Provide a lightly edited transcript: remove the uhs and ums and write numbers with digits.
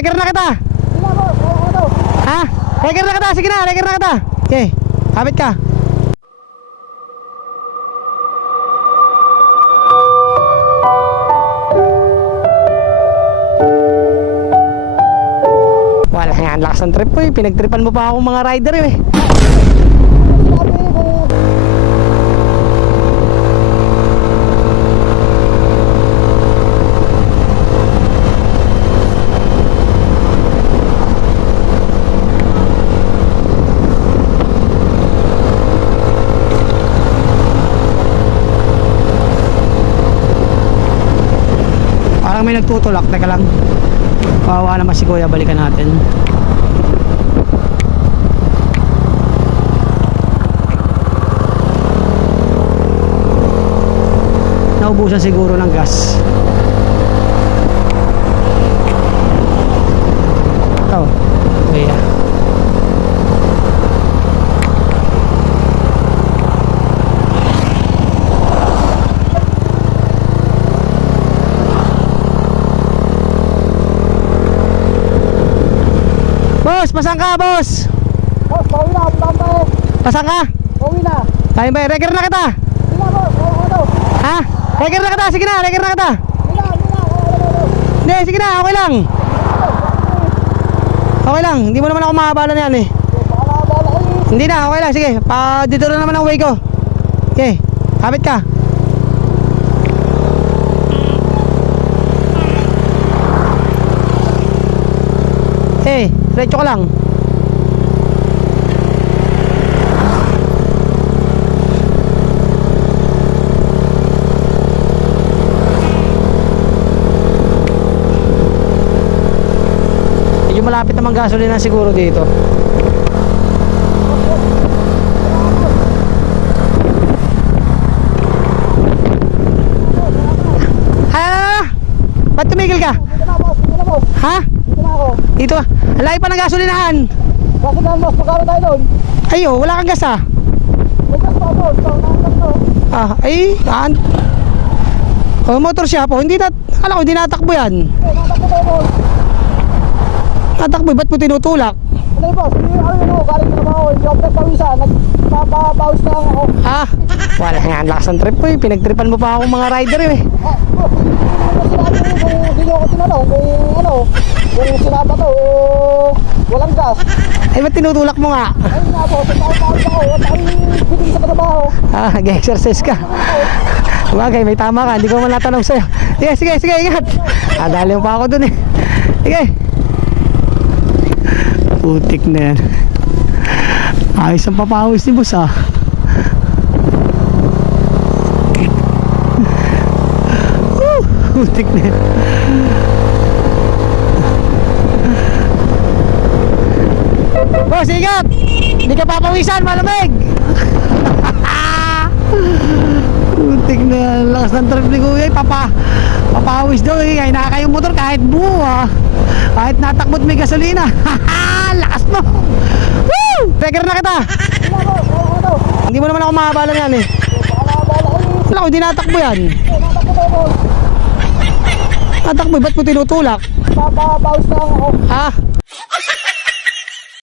Reker na kita. Ha? Reker na kita, sige na, reker na kita. Okay, kapit ka. Wala nga, ang lakas ng trip po eh. Pinagtripan mo pa ako mga rider eh. Parang may nagtutulak, teka lang. Kawawa naman si kuya, balikan natin. Naubusan siguro ng gas. Oh, kuya. Boss, pasang ka, boss? Boss, pauwi na, tampay. Pasang ka? Pauwi na. Tayo ba? Reker na kita. Hindi na, boss. Ano? Ha? Reker na kita, sige na, reker na kita. Hindi, sige na, okay lang. Okay lang, hindi mo naman ako makabalan yan eh. Hindi na, okay lang, sige. Dito na naman ang way ko. Okay, kapit ka. Eh, diretso ka lang. Medyo malapit naman gasolina siguro dito. Ba't tumigil ka? Ha? Dito ah. Ang layo pa ng gasolinahan. Bakit na, boss? Magkano tayo doon? Ayo, wala kang gas ah. May gas pa, boss. Motor shop oh. Alam ko, hindi natakbo yan. Natakbo tayo, boss. Natakbo, ba't mo tinutulak? Ano yun, boss? Galing na ba ako? Hindi ako nagpawisan. Nagpapawis na ako. Wala nga, ang lakas ng trip po eh. Pinagtripan mo pa ako mga rider eh. Boss, hindi ako tinanong kung sinaba to o walang gas. Ay, ba't tinutulak mo nga? Ayun nga, boss. Nagpapawis ako. At ako'y bitin sa trabaho. Nag-exercise ka. Bagay, may tama ka. Hindi ko man natanong sa'yo. Sige, ingat. Dali mo pa ako dun eh. Sige. Putik na yan. Ayos ang papawis ni boss ah. Putik na yan. Boss, ingat! Hindi ka papawisan, malamig! Putik na yan. Lakas ng trip ni kuya. Papawis daw eh. Kaya nakakaya yung motor kahit buha. Kahit natakbot may gasolina. Lakas mo! Woo! Reker na kita! Hindi mo naman ako makabalan yan eh. Wala ko, hindi natakbo yan. Natakbo tayo, boss. Natakbo, ba't mo tinutulak? Nagpapawis na ako.